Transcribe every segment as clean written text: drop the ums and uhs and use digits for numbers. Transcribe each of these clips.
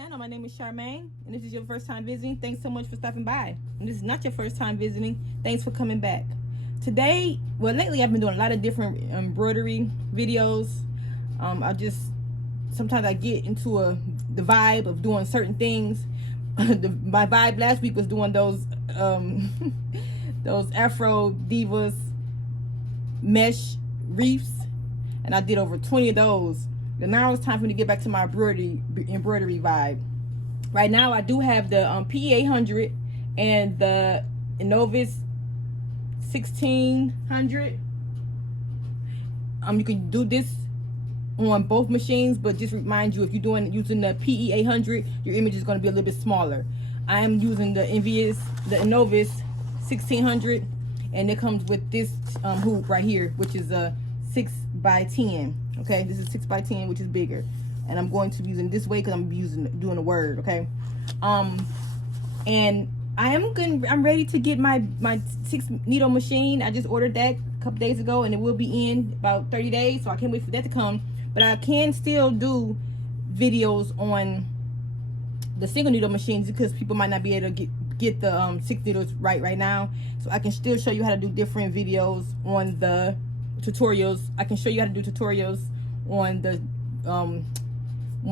channel. My name is Charmaine, and this is your first time visiting. Thanks so much for stopping by. And this is not your first time visiting. Thanks for coming back. Today, well, lately I've been doing a lot of different embroidery videos. Sometimes I get into the vibe of doing certain things. My vibe last week was doing those those Afro Divas mesh reefs, and I did over 20 of those. And now it's time for me to get back to my embroidery vibe. Right now I do have the P800 and the Innovis 1600. You can do this on both machines, but just remind you, if you're using the PE800, your image is going to be a little bit smaller. I am using the Innovis 1600, and it comes with this hoop right here, which is a 6x10. Okay, this is 6x10, which is bigger, and I'm going to be using this way because I'm doing a word. Okay, and I'm ready to get my 6 needle machine. I just ordered that a couple days ago, and it will be in about 30 days, so I can't wait for that to come. But I can still do videos on the single needle machines because people might not be able to get the 6 needles right now. So I can still show you how to do different videos on the tutorials. I can show you how to do tutorials on the 1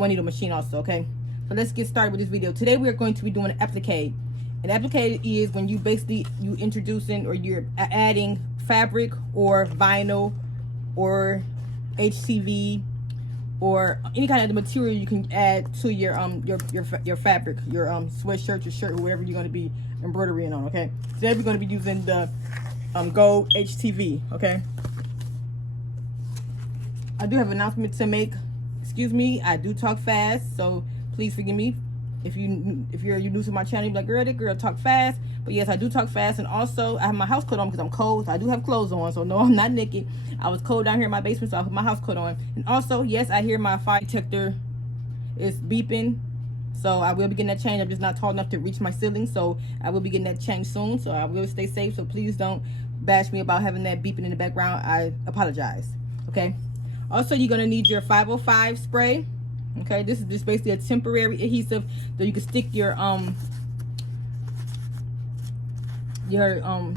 needle machine also. Okay, so let's get started with this video. Today we are going to be doing an applique. An applique is when you introducing or you're adding fabric or vinyl or HTV or any kind of material you can add to your fabric, your sweatshirt, your shirt, or whatever you're going to be embroidering on. Okay, today we're going to be using the gold HTV. Okay, I do have an announcement to make. Excuse me, I do talk fast, so please forgive me. If you're new to my channel, you're like, girl, that girl talk fast. But yes, I do talk fast, and also I have my house coat on because I'm cold. So I do have clothes on, so no, I'm not naked. I was cold down here in my basement, so I have my house coat on. And also, yes, I hear my fire detector is beeping, so I will be getting that changed. I'm just not tall enough to reach my ceiling, so I will be getting that changed soon. So I will stay safe. So please don't bash me about having that beeping in the background. I apologize. Okay. Also, you're gonna need your 505 spray. Okay, this is just basically a temporary adhesive that you can stick your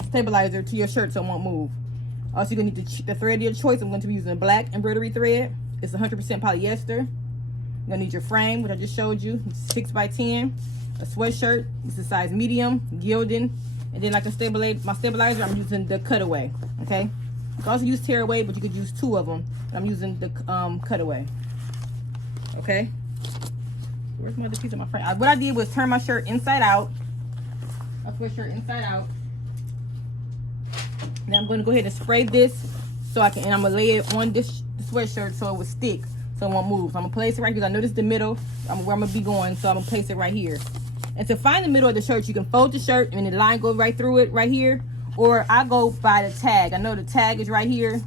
stabilizer to your shirt so it won't move. Also, you're gonna need the thread of your choice. I'm going to be using black embroidery thread. It's 100% polyester. You're gonna need your frame, which I just showed you, 6x10. A sweatshirt, it's a size medium, gilding, and then like my stabilizer, I'm using the cutaway. Okay, you can also use tearaway, but you could use 2 of them. And I'm using the cutaway. Okay, where's my other piece of my frame? What I did was turn my shirt inside out, my sweatshirt inside out. Now I'm going to go ahead and spray this so I can, and I'm gonna lay it on this sweatshirt so it will stick, so it won't move. So I'm gonna place it right here. I know this is the middle, where I'm gonna be going, so I'm gonna place it right here. And to find the middle of the shirt, you can fold the shirt and the line goes right through it right here, or I go by the tag. I know the tag is right here.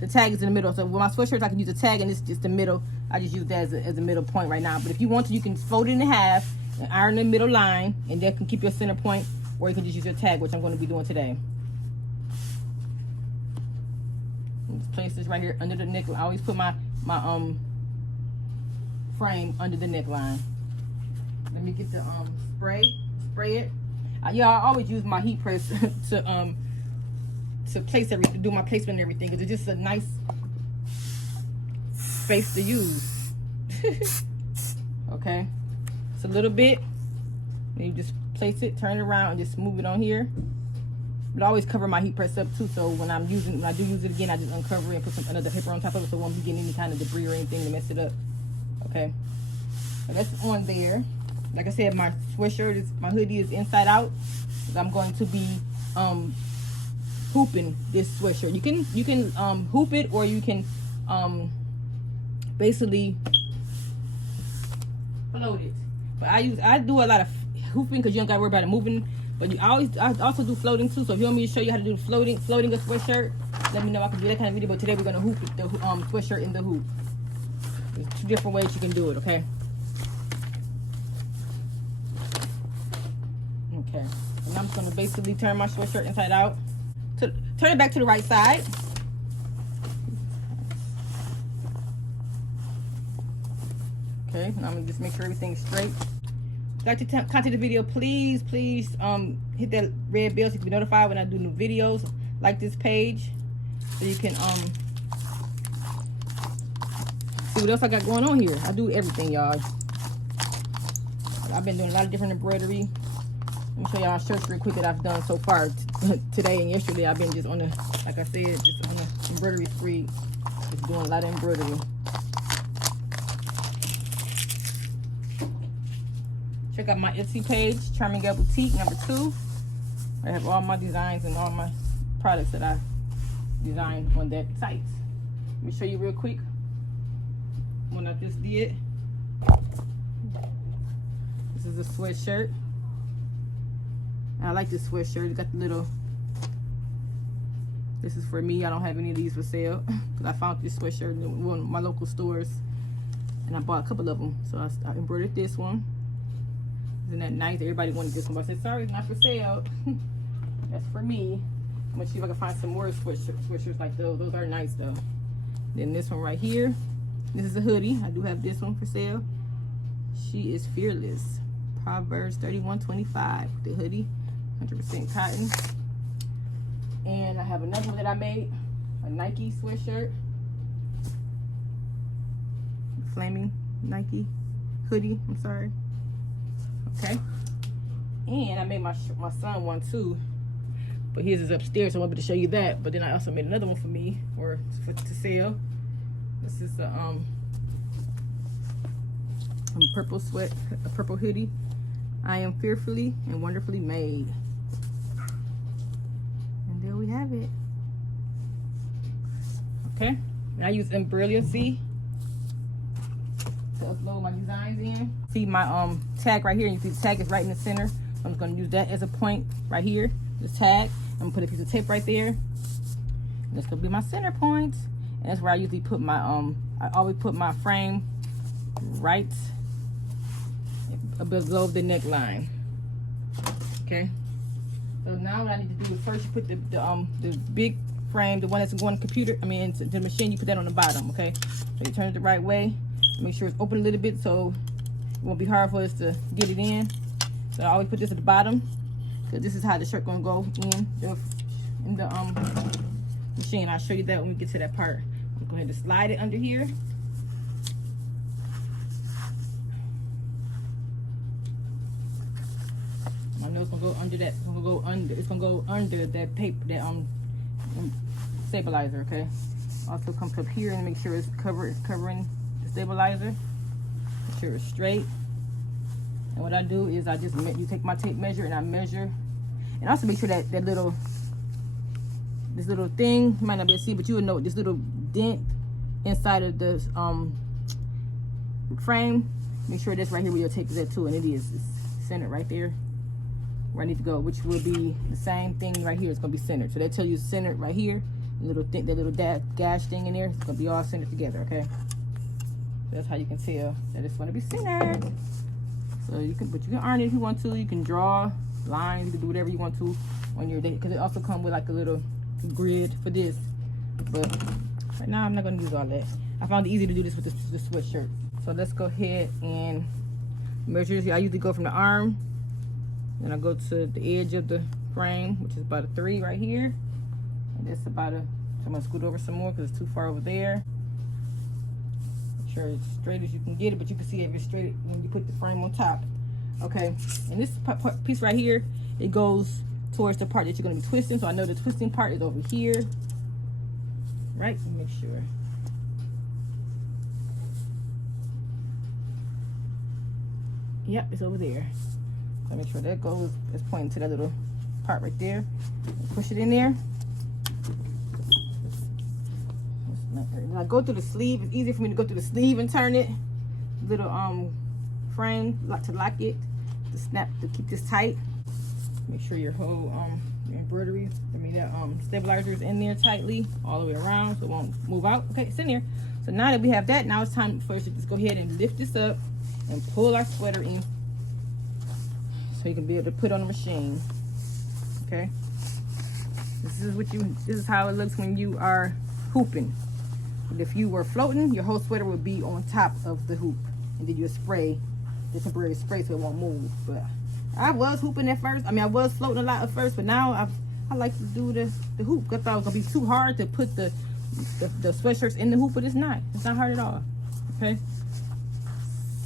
The tag is in the middle, so with my sweatshirts I can use a tag, and it's just the middle. I just use that as a middle point right now. But if you want to, you can fold it in half and iron the middle line, and that can keep your center point, or you can just use your tag, which I'm going to be doing today. Just place this right here under the neckline. I always put my frame under the neckline. Let me get the spray it. Yeah, I always use my heat press to place everything, to do my placement and everything, because it's just a nice space to use. Okay, it's a little bit, and you just place it, turn it around, and just move it on here. But I always cover my heat press up too, so when I do use it again, I just uncover it and put another paper on top of it, so it won't be getting any kind of debris or anything to mess it up. Okay, so that's on there. Like I said, my sweatshirt my hoodie is inside out, because I'm going to be hooping this sweatshirt. You can hoop it, or you can basically float it. But I do a lot of hooping because you don't gotta worry about it moving. But I also do floating too. So if you want me to show you how to do floating a sweatshirt, let me know. I can do that kind of video. But today we're gonna hoop the sweatshirt in the hoop. There's 2 different ways you can do it. Okay. Okay. And I'm just gonna basically turn my sweatshirt inside out. Turn it back to the right side. Okay, now I'm gonna just make sure everything's straight. If you like the content of the video, please hit that red bell so you can be notified when I do new videos. Like this page so you can see what else I got going on here. I do everything, y'all. I've been doing a lot of different embroidery. Let me show y'all shirts real quick that I've done so far today and yesterday. I've been just on the, like I said, just on the embroidery spree, just doing a lot of embroidery. Check out my Etsy page, Charminggal Boutique #2. I have all my designs and all my products that I designed on that site. Let me show you real quick what I just did. This is a sweatshirt. I like this sweatshirt. It got the little, this is for me. I don't have any of these for sale because I found this sweatshirt in one of my local stores and I bought a couple of them. So I embroidered this one. Isn't that nice? Everybody wanted this one, but I said, sorry, it's not for sale. That's for me. I'm gonna see if I can find some more sweatshirts like those. Those are nice though. Then this one right here. This is a hoodie. I do have this one for sale. She is fearless. Proverbs 31:25. The hoodie, 100% cotton. And I have another one that I made, a Nike sweatshirt. Flaming Nike hoodie. I'm sorry. Okay. And I made my son one too, but his is upstairs, so I wanted to show you that. But then I also made another one for me, or to sell. This is a purple a purple hoodie. I am fearfully and wonderfully made. And there we have it. Okay. And I use Embroidery to upload my designs in. See my tag right here, and you see the tag is right in the center. I'm just gonna use that as a point right here. This tag. I'm gonna put a piece of tape right there. And that's gonna be my center point. And that's where I usually put my I always put my frame right below the neckline. Okay. So now what I need to do is first you put the big frame, the one that's going to the computer, into the machine, you put that on the bottom, okay? So you turn it the right way. Make sure it's open a little bit so it won't be hard for us to get it in. So I always put this at the bottom because this is how the shirt gonna go in the machine. I'll show you that when we get to that part. I'm going to slide it under here. My nose gonna go under that. It's gonna go under. It's gonna go under that paper, that stabilizer. Okay. Also come up here and make sure it's covering the stabilizer. Make sure it's straight. And what I do is I just you take my tape measure and I measure, and also make sure that this little thing, you might not be able to see, but you would know this little dent inside of the frame. Make sure that's right here where your tape is at too, and it is. It's centered right there where I need to go, which will be the same thing right here. It's gonna be centered. So that tells you it's centered right here. The little thing, that little gash thing in there, it's gonna be all centered together. Okay. So that's how you can tell that it's gonna be centered. So you can iron it if you want to. You can draw lines. You can do whatever you want to on your day, because it also comes with like a little grid for this. But right now I'm not gonna use all that. I found it easy to do this with the sweatshirt. So let's go ahead and measure this. I usually go from the arm, then I go to the edge of the frame, which is about a 3 right here, and that's about a. So I'm gonna scoot over some more because it's too far over there. Make sure it's straight as you can get it, but you can see if it's straight when you put the frame on top. Okay, and this piece right here, it goes towards the part that you're gonna be twisting. So I know the twisting part is over here, right? Let me make sure. Yep, it's over there. So make sure that goes, it's pointing to that little part right there. Push it in there. When I go through the sleeve, it's easier for me to go through the sleeve and turn it. Little frame to lock it, to snap, to keep this tight. Make sure your whole your embroidery, that stabilizer is in there tightly all the way around so it won't move out. Okay, it's in there. So now that we have that, now it's time for us to just go ahead and lift this up and pull our sweater in so you can be able to put on the machine. Okay, this is how it looks when you are hooping. If you were floating, your whole sweater would be on top of the hoop and then you spray the temporary spray so it won't move. But I was hooping at first. I mean, I was floating a lot at first, but now I like to do the hoop. I thought it was gonna be too hard to put the sweatshirts in the hoop, but it's not. It's not hard at all. Okay.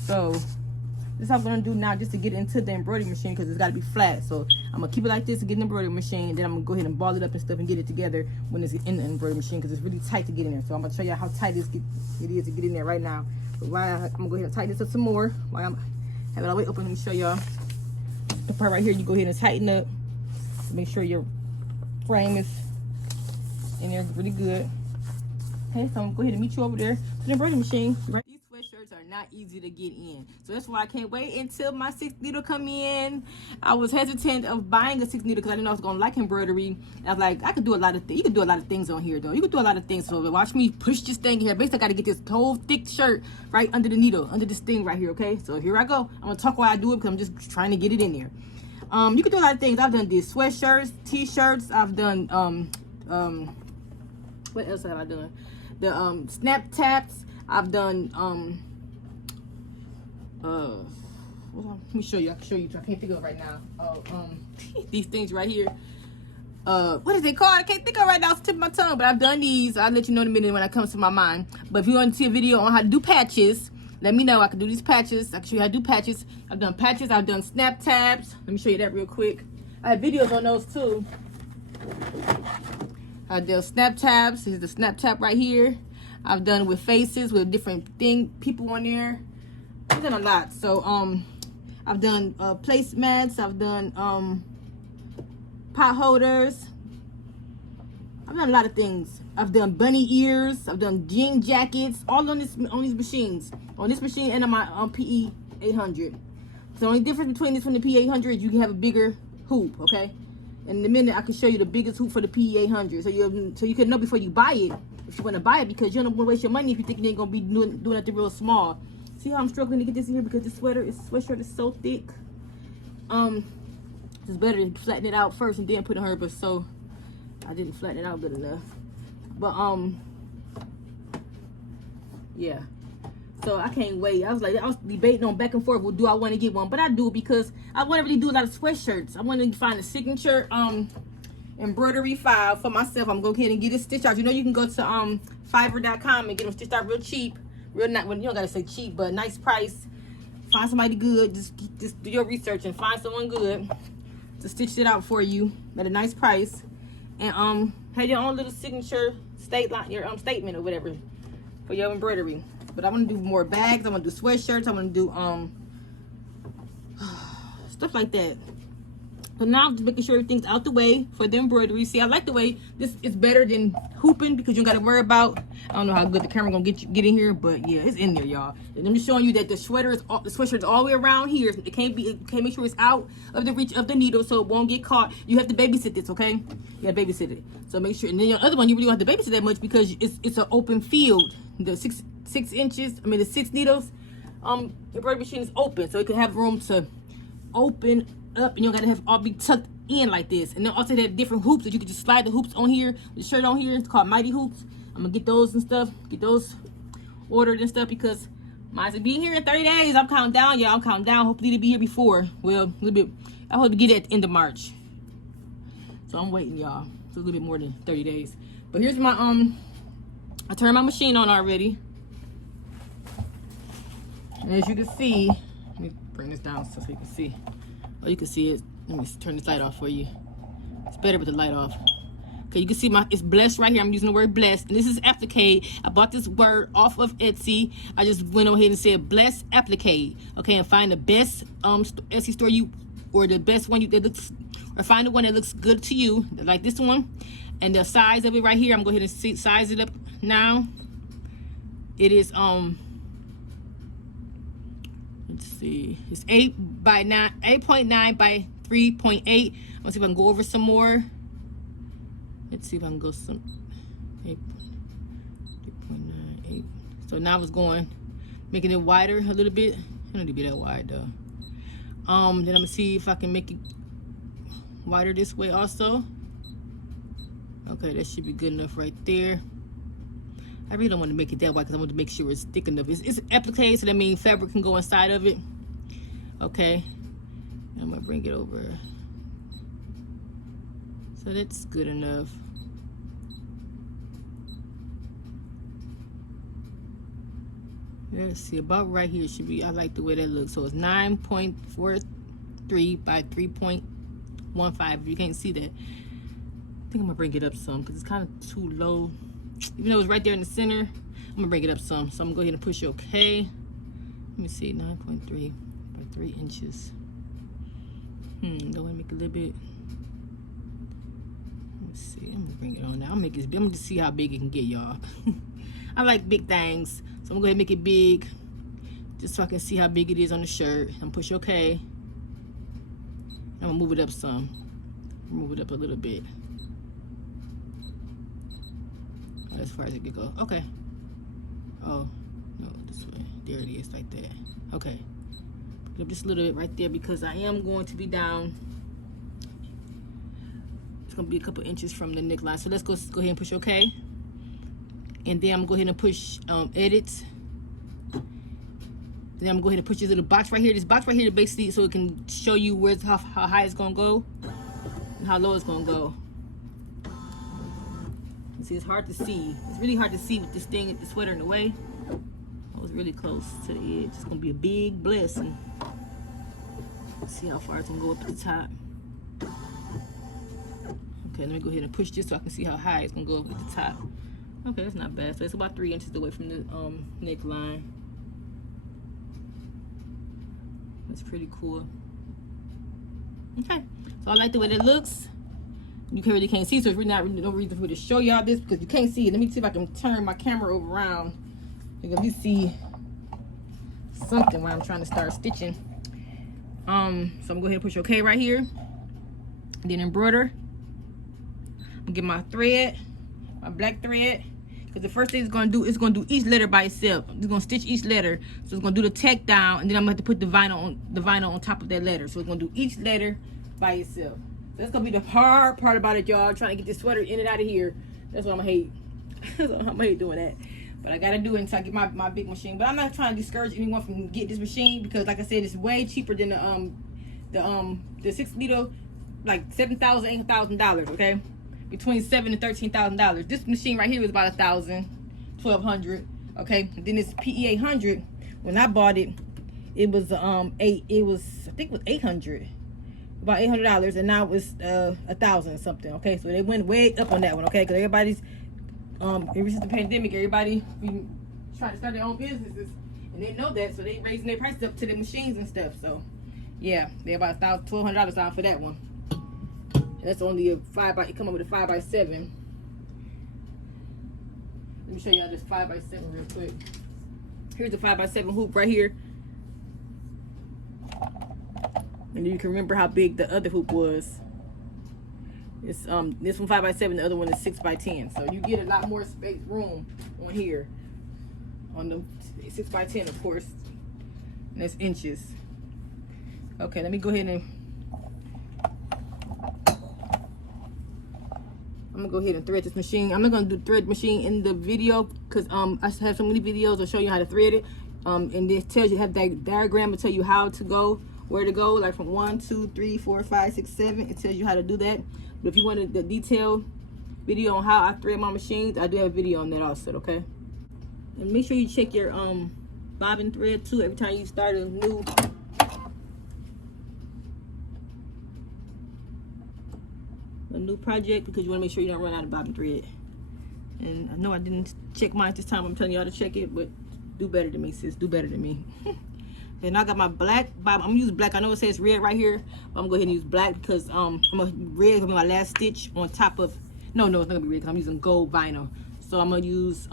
So this is what I'm gonna do now, just to get into the embroidery machine, because it's gotta be flat. So I'm gonna keep it like this to get in the embroidery machine. Then I'm gonna go ahead and ball it up and stuff and get it together when it's in the embroidery machine, because it's really tight to get in there. So I'm gonna show you how tight it is to get in there right now. But while I'm gonna go ahead and tighten this up some more. While I'm have it all the way open, let me show y'all. The part right here, you go ahead and tighten up. Make sure your frame is in there really good. Okay, so I'm gonna go ahead and meet you over there to the embroidery machine. Right, these sweatshirts are not easy to get in, so that's why I can't wait until my 6th needle come in. I was hesitant of buying a 6th needle because I didn't know I was gonna like embroidery. And I was like, I could do a lot of things. You could do a lot of things on here, though. You could do a lot of things. So watch me push this thing here. Basically, I got to get this whole thick shirt right under the needle, under this thing right here. Okay, so here I go. I'm gonna talk while I do it because I'm just trying to get it in there. You can do a lot of things. I've done these sweatshirts, t-shirts. I've done what else have I done? The snap taps. I've done let me show you. I can show you. I can't think of it right now. These things right here. What is it called? I can't think of it right now. It's the tip of my tongue. But I've done these. I'll let you know in a minute when it comes to my mind. But if you want to see a video on how to do patches, let me know. I can do these patches. I can show you how to do patches. I've done patches. I've done snap tabs. Let me show you that real quick. I have videos on those too. I've done snap tabs. This is the snap tab right here. I've done with faces, with different people on there. I've done a lot. So I've done placemats. I've done pot holders. I've done a lot of things. I've done bunny ears. I've done jean jackets. All on these machines. On this machine and on my PE 800. So the only difference between this one and the PE 800 is you can have a bigger hoop. Okay. And in a minute I can show you the biggest hoop for the PE 800. So you can know before you buy it if you want to buy it, because you don't want to waste your money if you think you ain't gonna be doing it real small. See how I'm struggling to get this in here because this sweatshirt is so thick. It's better to flatten it out first and then put it on her, but so I didn't flatten it out good enough. But yeah. So I can't wait. I was debating on back and forth. Well, do I want to get one? But I do, because I want to really do a lot of sweatshirts. I want to find a signature embroidery file for myself. I'm going to go ahead and get it stitched out. You know, you can go to Fiverr.com and get them stitched out real cheap. Real not, well, you don't gotta say cheap, but nice price. Find somebody good. Just do your research and find someone good to stitch it out for you at a nice price. And have your own little signature your statement or whatever for your embroidery. But I want to do more bags. I want to do sweatshirts. I want to do stuff like that. So now I'm just making sure everything's out the way for the embroidery. See, I like the way this is better than hooping, because you don't got to worry about, I don't know how good the camera gonna get in here, but yeah, it's in there, y'all. And I'm just showing you that the sweatshirt is all the way around here. It can't make sure it's out of the reach of the needle so it won't get caught. You have to babysit this, okay? You gotta babysit it. So make sure, and then your other one, you really don't have to babysit that much because it's an open field. The six inches, I mean the 6 needles, embroidery machine is open, so it can have room to open up, and you don't gotta have all be tucked in like this. And then also they have different hoops that you can just slide the hoops on here, the shirt on here. It's called Mighty Hoops. I'm gonna get those and stuff, get those ordered and stuff, because mine's gonna be here in 30 days. I'm counting down, y'all. I'm counting down. Hopefully to be here before, well, a little bit. I hope to get it at the end of March. So I'm waiting, y'all. It's a little bit more than 30 days. But here's my I turned my machine on already. And as you can see, let me bring this down so you can see. Oh, you can see it. Let me turn this light off for you. It's better with the light off. Okay, you can see it's blessed right here. I'm using the word blessed. And this is applique. I bought this word off of Etsy. I just went ahead and said blessed applique. Okay, and find the best Etsy store or the best one that looks, or find the one that looks good to you, like this one. And the size of it right here, I'm going to go ahead and size it up now. It is let's see, it's 8.9 by 3.8. Let's see if I can go over some more. Let's see if I can go some 8.98. So now it's going, making it wider a little bit. It don't need to be that wide though. Then I'm gonna see if I can make it wider this way also. Okay, that should be good enough right there. I really don't want to make it that wide because I want to make sure it's thick enough. It's applique, so that means fabric can go inside of it. Okay, I'm gonna bring it over. So that's good enough. Let's see, about right here should be, I like the way that looks. So it's 9.43 by 3.15. If you can't see that, I think I'm gonna bring it up some because it's kind of too low. Even though it's right there in the center, I'm gonna bring it up some. So I'm gonna go ahead and push OK. Let me see, 9.3 by 3 inches. Don't want to make it a little bit. Let's see, I'm gonna bring it on now. I'm gonna just see how big it can get, y'all. I like big things. So I'm gonna go ahead and make it big, just so I can see how big it is on the shirt. I'm gonna push OK. I'm gonna move it up some. Move it up a little bit. As far as it could go. Okay. Oh, no, this way. There it is, like that. Okay. Put up just a little bit right there because I am going to be down. It's gonna be a couple inches from the neckline. So let's go ahead and push OK. And then I'm gonna go ahead and push edit. Then I'm gonna go ahead and push this little box right here. This box right here, basically, so it can show you how high it's gonna go and how low it's gonna go. See, it's hard to see. It's really hard to see with this thing, the sweater in the way. I was really close to the edge. It's gonna be a big blessing. Let's see how far it's gonna go up to the top. Okay, let me go ahead and push this so I can see how high it's gonna go up at the top. Okay, that's not bad. So it's about 3 inches away from the neckline. That's pretty cool. Okay, so I like the way that looks. You really can't see, so it's really not no reason for me to show y'all this because you can't see it. Let me see if I can turn my camera over around. You can at least see something while I'm trying to start stitching. So I'm gonna go ahead and push OK right here. And then embroider. I'm gonna get my thread, my black thread. Because the first thing it's gonna do is gonna do each letter by itself. It's gonna stitch each letter. So it's gonna do the tack down, and then I'm gonna have to put the vinyl on top of that letter. So it's gonna do each letter by itself. That's gonna be the hard part about it, y'all. Trying to get this sweater in and out of here. That's what I'm gonna hate. I'm gonna hate doing that. But I gotta do it until I get my big machine. But I'm not trying to discourage anyone from getting this machine because, like I said, it's way cheaper than the 6 needle, like $7,000, $8,000. Okay, between $7,000 and $13,000. This machine right here was about $1,000, $1,200. Okay, and then this PE 800. When I bought it, it was I think it was $800. About $800, and now it's $1,000 something. Okay, so they went way up on that one. Okay, because everybody's ever since the pandemic, everybody been trying to start their own businesses, and they know that, so they raising their prices up to the machines and stuff. So yeah, they're about $1,200 down for that one. And that's only a 5x. It come up with a 5x7. Let me show y'all this 5x7 real quick. Here's the 5x7 hoop right here. And you can remember how big the other hoop was. It's this one 5x7, the other one is 6x10. So you get a lot more space, room on here. On the 6x10, of course. And that's inches. Okay, let me go ahead and I'm gonna go ahead and thread this machine. I'm not gonna do thread machine in the video because I have so many videos to show you how to thread it. And it tells you, have that diagram to tell you how to go, where to go, like from 1, 2, 3, 4, 5, 6, 7. It tells you how to do that. But if you wanted the detailed video on how I thread my machines, I do have a video on that also. Okay, and make sure you check your bobbin thread too every time you start a new project, because you want to make sure you don't run out of bobbin thread. And I know I didn't check mine this time. I'm telling y'all to check it, but do better than me, sis. Do better than me. And I got my black bobbin. I'm gonna use black. I know it says red right here, but I'm gonna go ahead and use black because red will be my last stitch on top of. No, it's not gonna be red because I'm using gold vinyl. So I'm gonna use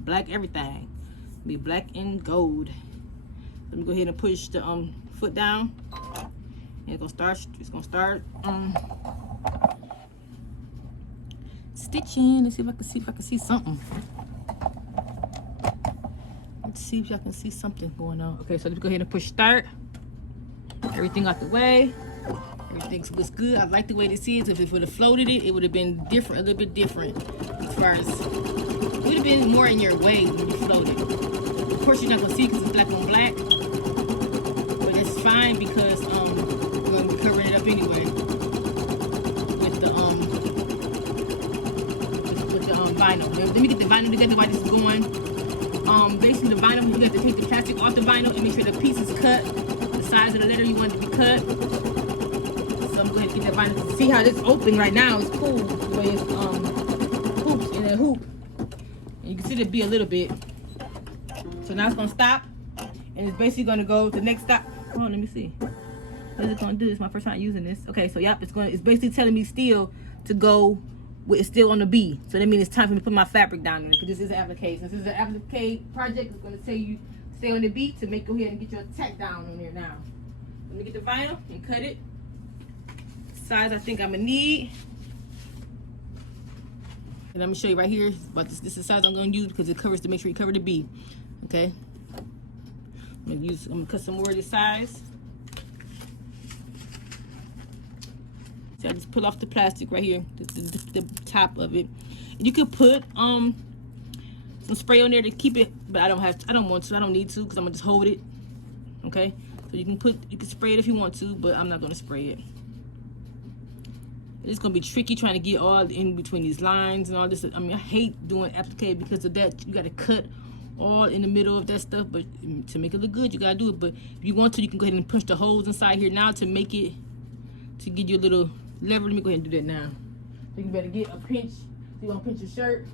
black everything. It'll be black and gold. Let me go ahead and push the foot down. And it's gonna start stitching. Let's see if I can see something. Let's see if y'all can see something going on. Okay, so let's go ahead and push start. Everything out the way. Everything looks good. I like the way this is. If it would have floated it, it would have been different, a little bit different. As far as, it would have been more in your way when you floated. Of course, you're not going to see because it's black on black. But that's fine because we're going to be covering it up anyway. With the vinyl. Let me get the vinyl together while this is going. Basically the vinyl, you have to take the plastic off the vinyl and make sure the piece is cut. The size of the letter you want it to be cut. So I'm going to get that vinyl. See how this open right now is cool. The way it's hoops in a hoop. And you can see it be a little bit. So now it's going to stop. And it's basically going to go to the next stop. Hold on, let me see. What is it going to do? This is my first time using this. Okay, so yep, it's basically telling me still to go. It's still on the B, so that means it's time for me to put my fabric down in it, because this is an applique. Since this is an applique project, it's going to tell you stay on the B to go ahead and get your tack down on there now. Let me get the vinyl and cut it. Size I think I'm going to need. And I'm going to show you right here, but this is the size I'm going to use because it covers, to make sure you cover the B. Okay? I'm going to cut some more of this size. So I just pull off the plastic right here, the top of it. And you could put some spray on there to keep it, but I don't want to, I don't need to, because I'm gonna just hold it. Okay, so you can spray it if you want to, but I'm not gonna spray it. It's gonna be tricky trying to get all in between these lines and all this. I mean, I hate doing applique because of that. You gotta cut all in the middle of that stuff, but to make it look good, you gotta do it. But if you want to, you can go ahead and punch the holes inside here now to make it, to give you a little lever. Let me go ahead and do that now. So you better get a pinch. So you're gonna pinch your shirt.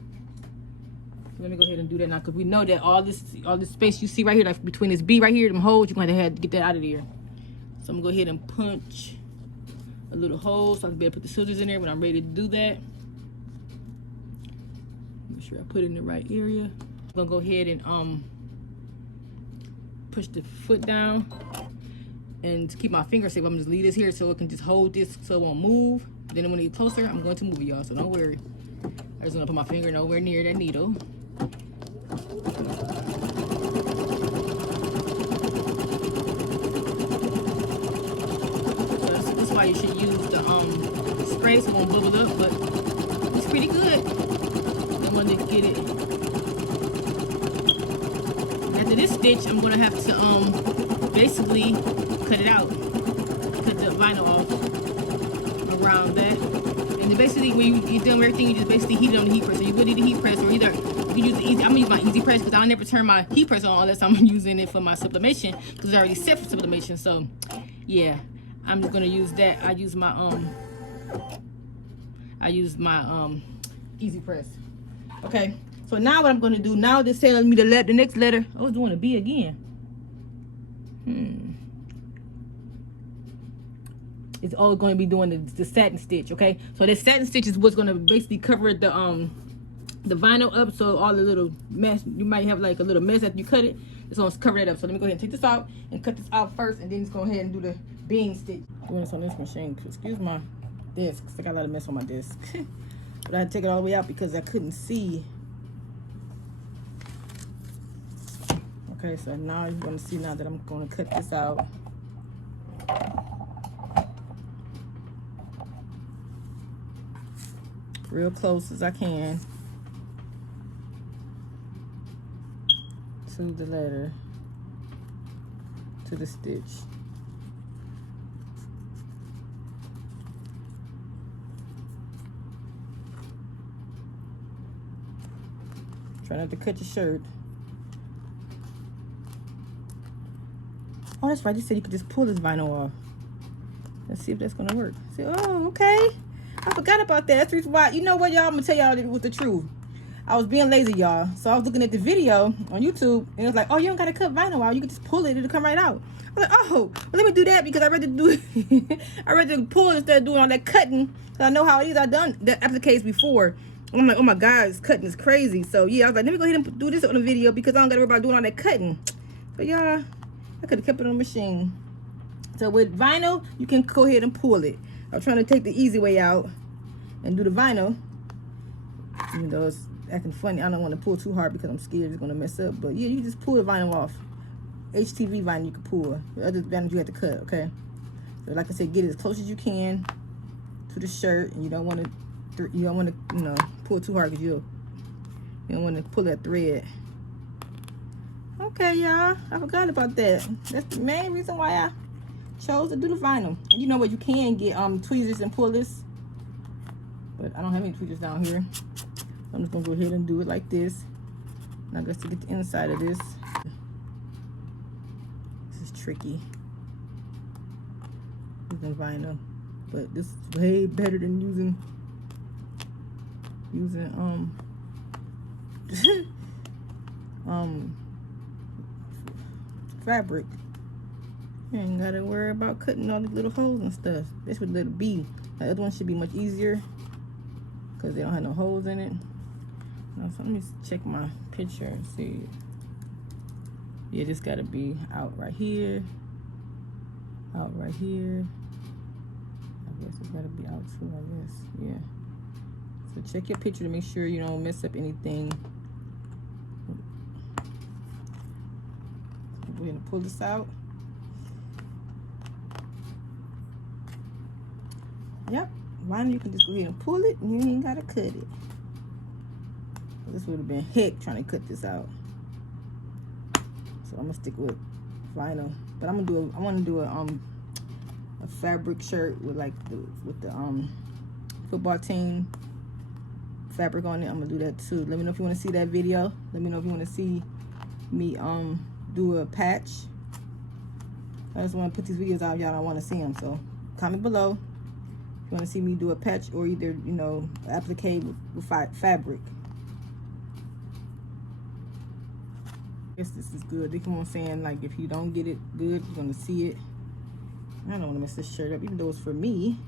Let me go ahead and do that now, because we know that all this space you see right here, like between this B right here, them holes, you're gonna have to get that out of there. So I'm gonna go ahead and punch a little hole so I can be able to put the scissors in there when I'm ready to do that. Make sure I put it in the right area. I'm gonna go ahead and push the foot down. And to keep my finger safe, I'm gonna just leave this here so it can just hold this so it won't move. Then when it gets closer, I'm going to move it, y'all, so don't worry. I just wanna put my finger nowhere near that needle. So that's why you should use the spray so it won't bubble up, but it's pretty good. I'm gonna get it. After this stitch, I'm gonna have to basically cut it out, cut the vinyl off around that, and then basically when you done everything, you just basically heat it on the heat press. So you would need a heat press, or either you can use the easy. I'm gonna use my easy press because I'll never turn my heat press on unless I'm using it for my sublimation, because it's already set for sublimation. So yeah, I'm just gonna use that. I use my easy press. Okay, so now what I'm gonna do now, this telling me the next letter. I was doing a B again. It's all going to be doing the satin stitch. Okay, so the satin stitch is what's going to basically cover the vinyl up, so all the little mess you might have, like a little mess after you cut it, it's going to cover that up. So let me go ahead and take this out and cut this out first, and then just go ahead and do the bean stitch. Doing this on this machine. Excuse my desk, because I got a lot of mess on my desk. But I had to take it all the way out because I couldn't see. Okay, so now you're going to see now that I'm going to cut this out. Real close as I can to the letter, to the stitch. Try not to cut your shirt. Oh, that's right. They said you could just pull this vinyl off. Let's see if that's gonna work. See, oh, okay. I forgot about that. That's the reason why. You know what, y'all? I'm gonna tell y'all with the truth. I was being lazy, y'all. So I was looking at the video on YouTube, and it was like, oh, you don't gotta cut vinyl out. You can just pull it; it'll come right out. I was like, oh, well, let me do that because I rather do it. I rather pull instead of doing all that cutting. Cause I know how it is. I've done the appliques before. I'm like, oh my God, this cutting is crazy. So yeah, I was like, let me go ahead and do this on the video because I don't gotta worry about doing all that cutting. But y'all, I could have kept it on the machine. So with vinyl, you can go ahead and pull it. I'm trying to take the easy way out and do the vinyl. Even though it's acting funny, I don't want to pull too hard because I'm scared it's going to mess up. But yeah, you just pull the vinyl off. HTV vinyl you can pull. The other vinyl you have to cut, okay? But like I said, get it as close as you can to the shirt, and you don't want to you know, pull too hard, because you don't want to pull that thread. Okay, y'all, I forgot about that. That's the main reason why I chose to do the vinyl. And you know what, you can get tweezers and pullers, but I don't have any tweezers down here. I'm just gonna go ahead and do it like this. Now just to get the inside of this. This is tricky. Using vinyl, but this is way better than using fabric. You ain't gotta worry about cutting all these little holes and stuff. This would let it be. The other one should be much easier because they don't have no holes in it. Now, so let me check my picture and see. Yeah, this gotta be out right here. Out right here. I guess it's gotta be out too, I guess. Yeah. So check your picture to make sure you don't mess up anything. Go ahead and pull this out. Yep. Vinyl, you can just go ahead and pull it, and you ain't gotta cut it. This would have been heck trying to cut this out. So I'm gonna stick with vinyl. But I'm gonna do I want to do a fabric shirt with like the football team fabric on it. I'm gonna do that too. Let me know if you want to see that video. Let me know if you want to see me do a patch. I just want to put these videos out, y'all don't want to see them, so comment below if you want to see me do a patch, or either, you know, applique with fabric. I guess this is good. They keep on saying, like, if you don't get it good, you're gonna see it. I don't want to mess this shirt up, even though it's for me.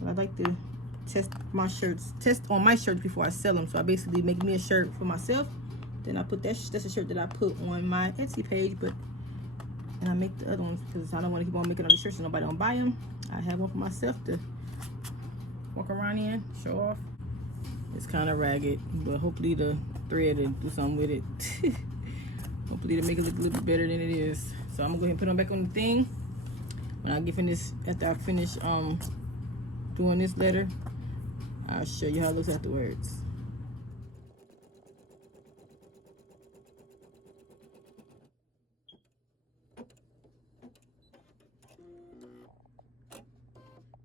But I like to test on my shirts before I sell them. So I basically make me a shirt for myself, then I put that's a shirt that I put on my Etsy page, and I make the other ones because I don't want to keep on making other shirts so nobody don't buy them. I have one for myself to walk around in, show off. It's kind of ragged, but hopefully the thread will do something with it. Hopefully to make it look a little bit better than it is. So I'm gonna go ahead and put them back on the thing. When I get finished, after I finish doing this letter, I'll show you how it looks afterwards.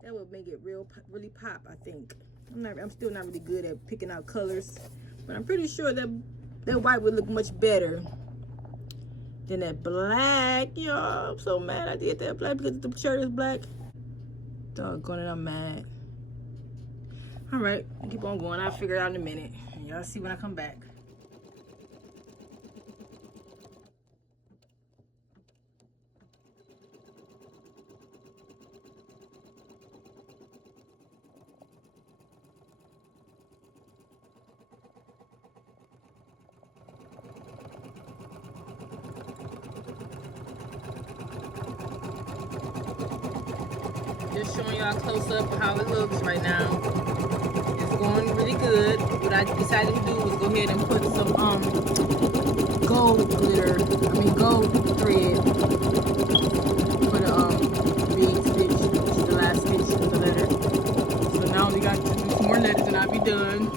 That would make it really pop, I think. I'm still not really good at picking out colors, but I'm pretty sure that white would look much better than that black. Yo, I'm so mad I did that black because the shirt is black. Doggone it, I'm mad. All right, keep on going. I'll figure it out in a minute. Y'all see when I come back. Just showing y'all close up of how it looks right now. It's going really good. What I decided to do was go ahead and put some gold thread for the big stitch, which is the last stitch of the letter. So now we got to do some more letters and I'll be done.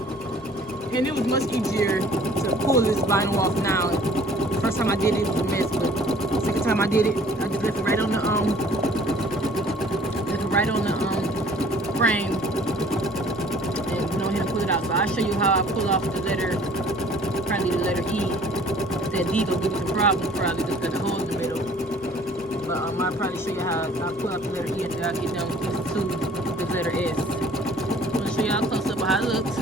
And it was much easier to pull this vinyl off now. The first time I did it was a mess, but the second time I did it, I just left it right on the frame and went ahead and pull it out. So I'll show you how I pull off the letter, probably the letter E. That D don't give me some problems, probably just got the hole in the middle. But I'll probably show you how I pull off the letter E until I get done with the letter S. I'm gonna show y'all close up of how it looks.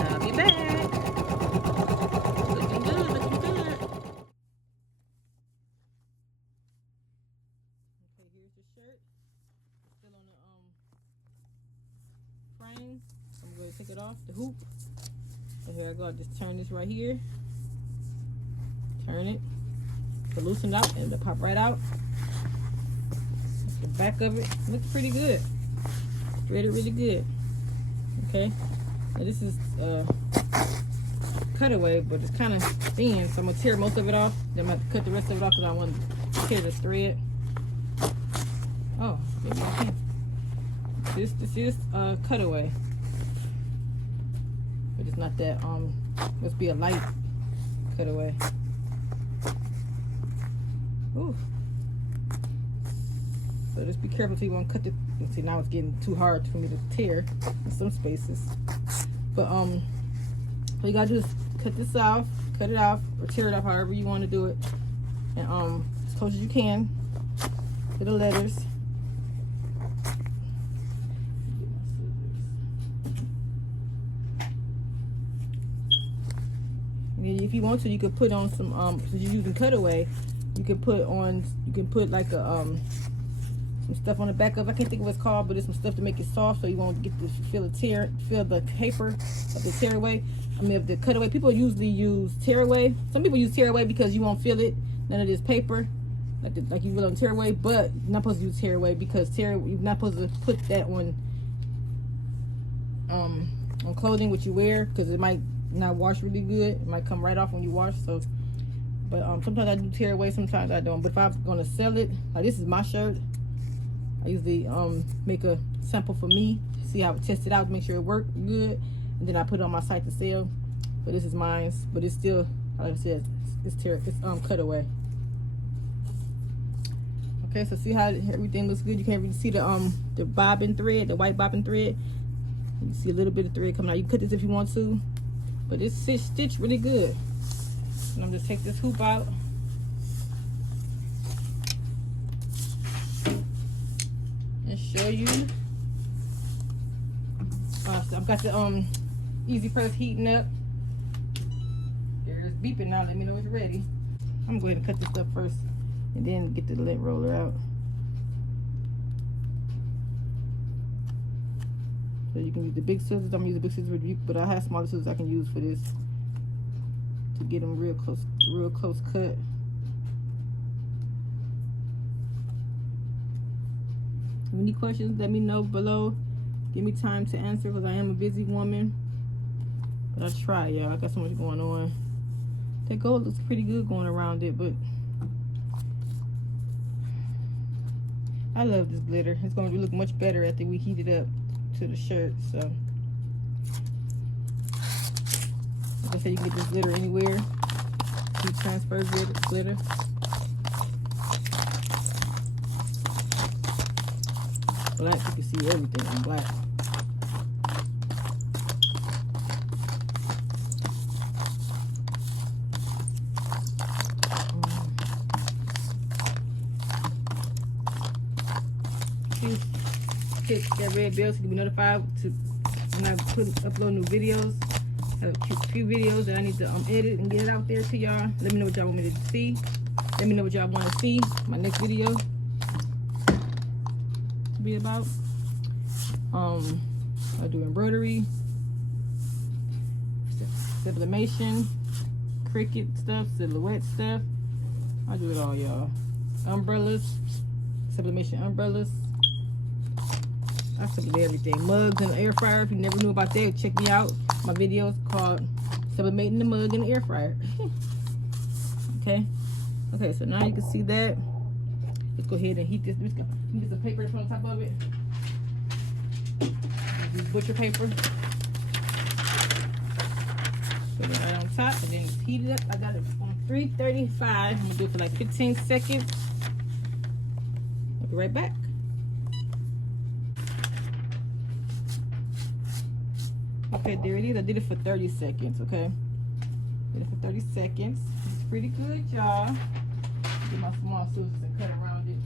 I'll be back. Looking good, looking good. Okay, here's the shirt. Still on the frame. I'm going to take it off the hoop. So here I go. I just turn this right here. Turn it to loosen up and it'll pop right out. That's the back of it. Looks pretty good. Threaded really good. Okay. Now this is cutaway, but it's kind of thin, so I'm gonna tear most of it off. Then I'm gonna cut the rest of it off because I want to Here's a thread. Oh, maybe I can. This is a cutaway, but it's not that. Must be a light cutaway. Ooh. So just be careful till you want to cut the. See, now it's getting too hard for me to tear in some spaces. But all you gotta do is cut this off, cut it off, or tear it off, however you want to do it, and as close as you can to the letters. And if you want to, you could put on some since you're using cutaway, you can put like a some stuff on the back of, I can't think of what it's called, but it's some stuff to make it soft so you won't get to feel the paper of the tearaway. I mean, of the cutaway. People usually use tearaway. Some people use tearaway because you won't feel it. None of this paper, like you will on tearaway, but you're not supposed to use tearaway because you're not supposed to put that on clothing which you wear, because it might not wash really good. It might come right off when you wash. So, but sometimes I do tearaway, sometimes I don't. But if I'm gonna sell it, like this is my shirt, I usually make a sample for me, see how it test it out to make sure it worked good, and then I put it on my site to sell. But this is mine, but it's still, like I said, it's cutaway. Okay, so see how everything looks good. You can't really see the bobbin thread, the white bobbin thread. You see a little bit of thread coming out. You can cut this if you want to, but it's stitched really good. And I'm just take this hoop out. And show you. So I've got the easy press heating up. There's beeping now. Let me know it's ready. I'm going to cut this up first, and then get the lint roller out. So you can use the big scissors. I'm using big scissors, but I have smaller scissors I can use for this to get them real close cut. Any questions, let me know below. Give me time to answer, because I am a busy woman. But I try, y'all. I got so much going on. That gold looks pretty good going around it, but I love this glitter. It's going to look much better after we heat it up to the shirt. So, like I said, you can get this glitter anywhere. Heat transfer glitter. Black, you can see everything in black. Hit that red bell so you can be notified when I upload new videos. I have a few videos that I need to edit and get it out there to y'all. Let me know what y'all want me to see. Let me know what y'all want to see my next video be about. I do embroidery, sublimation, cricket stuff, silhouette stuff. I do it all, y'all. Umbrellas, sublimation umbrellas. I sublimate everything. Mugs in the air fryer. If you never knew about that, check me out. My videos called Sublimating the Mug in the Air Fryer. Okay. Okay, so now you can see that. Let's go ahead and heat this. Let's get some paper to put on top of it. Use butcher paper. Put it right on top and then heat it up. I got it on 335. I'm gonna do it for like 15 seconds. I'll be right back. Okay, there it is. I did it for 30 seconds, okay? Did it for 30 seconds. It's pretty good, y'all. Get my small scissors and cut around it.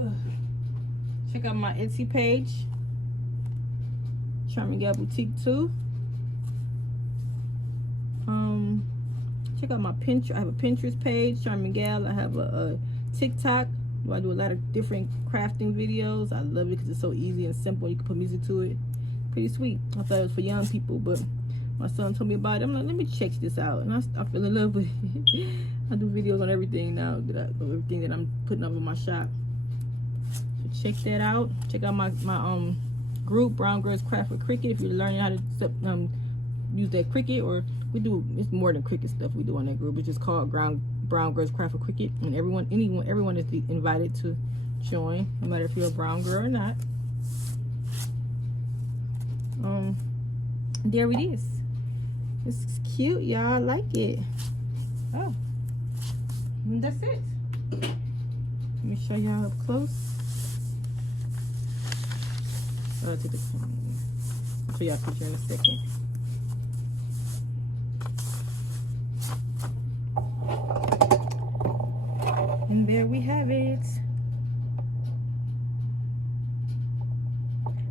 Ugh. Check out my Etsy page, Charminggal Boutique 2. Check out my Pinterest. I have a Pinterest page, Charminggal. I have a TikTok where I do a lot of different crafting videos. I love it because it's so easy and simple. You can put music to it. Pretty sweet. I thought it was for young people, but my son told me about it. I'm like, let me check this out, and I fell in love with it. I do videos on everything now, everything that I'm putting up in my shop. So check that out. Check out my group, Brown Girls Craft with Cricut, if you're learning how to use that Cricut, or it's more than Cricut stuff we do on that group. It's just called Brown Brown Girls Craft with Cricut, and everyone is invited to join, no matter if you're a brown girl or not. There it is. It's cute, y'all. I like it. Oh, and that's it. Let me show y'all up close. I'll show y'all a picture in a second. And there we have it.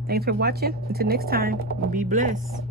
Thanks for watching. Until next time, be blessed.